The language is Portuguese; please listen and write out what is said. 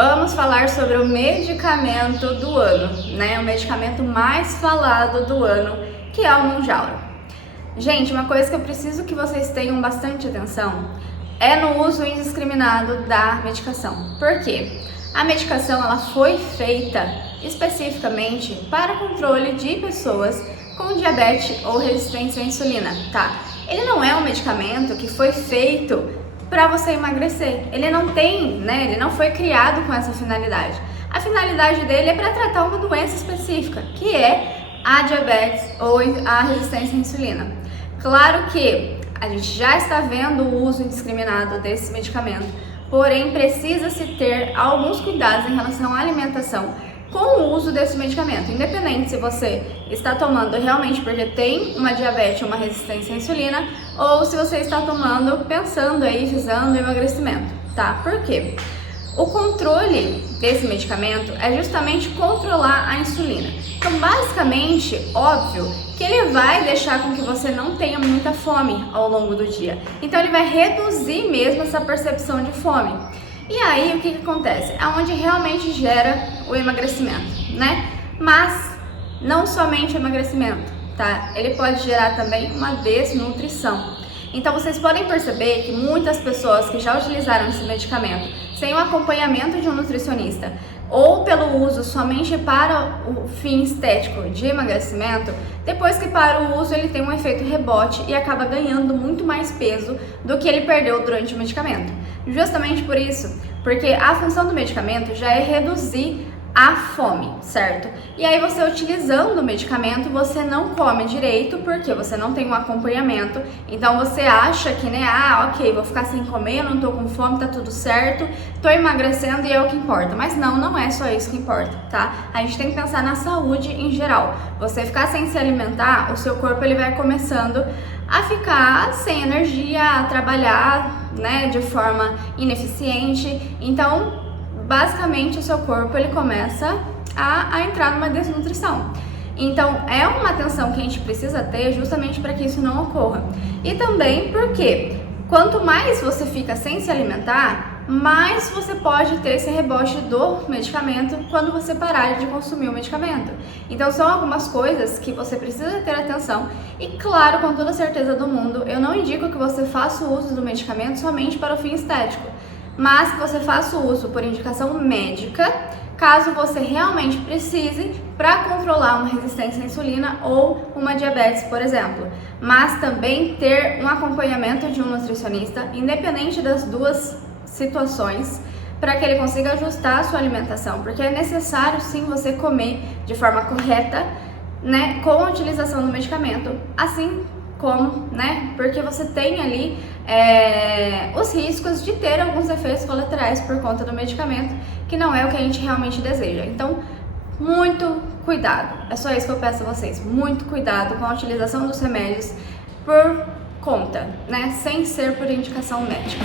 Vamos falar sobre o medicamento do ano, né? O medicamento mais falado do ano, que é o Mounjaro. Gente, uma coisa que eu preciso que vocês tenham bastante atenção é no uso indiscriminado da medicação. Por quê? A medicação ela foi feita especificamente para controle de pessoas com diabetes ou resistência à insulina, tá? Ele não é um medicamento que foi feito para você emagrecer. Ele não tem, né? Ele não foi criado com essa finalidade. A finalidade dele é para tratar uma doença específica, que é a diabetes ou a resistência à insulina. Claro que a gente já está vendo o uso indiscriminado desse medicamento, porém precisa-se ter alguns cuidados em relação à alimentação com o uso desse medicamento, independente se você está tomando realmente porque tem uma diabetes ou uma resistência à insulina, ou se você está tomando pensando aí, visando emagrecimento, tá? Por quê? O controle desse medicamento é justamente controlar a insulina. Então, basicamente, óbvio que ele vai deixar com que você não tenha muita fome ao longo do dia. Então, ele vai reduzir mesmo essa percepção de fome. E aí, o que acontece? É onde realmente gera o emagrecimento, né? Mas não somente o emagrecimento, tá? Ele pode gerar também uma desnutrição. Então, vocês podem perceber que muitas pessoas que já utilizaram esse medicamento sem o acompanhamento de um nutricionista ou pelo uso somente para o fim estético de emagrecimento, depois que para o uso ele tem um efeito rebote e acaba ganhando muito mais peso do que ele perdeu durante o medicamento. Justamente por isso, porque a função do medicamento já é reduzir a fome, certo? E aí você utilizando o medicamento, você não come direito porque você não tem um acompanhamento. Então você acha que, né, ok, vou ficar sem comer, não tô com fome, tá tudo certo, tô emagrecendo e é o que importa. Mas não é só isso que importa, tá? A gente tem que pensar na saúde em geral. Você ficar sem se alimentar, o seu corpo ele vai começando a ficar sem energia, a trabalhar, né, de forma ineficiente. Então, basicamente, o seu corpo ele começa a entrar numa desnutrição. Então, é uma atenção que a gente precisa ter justamente para que isso não ocorra. E também porque quanto mais você fica sem se alimentar, mais você pode ter esse rebote do medicamento quando você parar de consumir o medicamento. Então, são algumas coisas que você precisa ter atenção. E claro, com toda a certeza do mundo, eu não indico que você faça o uso do medicamento somente para o fim estético, mas que você faça o uso por indicação médica, caso você realmente precise para controlar uma resistência à insulina ou uma diabetes, por exemplo. Mas também ter um acompanhamento de um nutricionista, independente das duas situações, para que ele consiga ajustar a sua alimentação, porque é necessário sim você comer de forma correta, né, com a utilização do medicamento, assim como, né, porque você tem ali os riscos de ter alguns efeitos colaterais por conta do medicamento, que não é o que a gente realmente deseja. Então, muito cuidado, é só isso que eu peço a vocês, muito cuidado com a utilização dos remédios por conta, né, sem ser por indicação médica.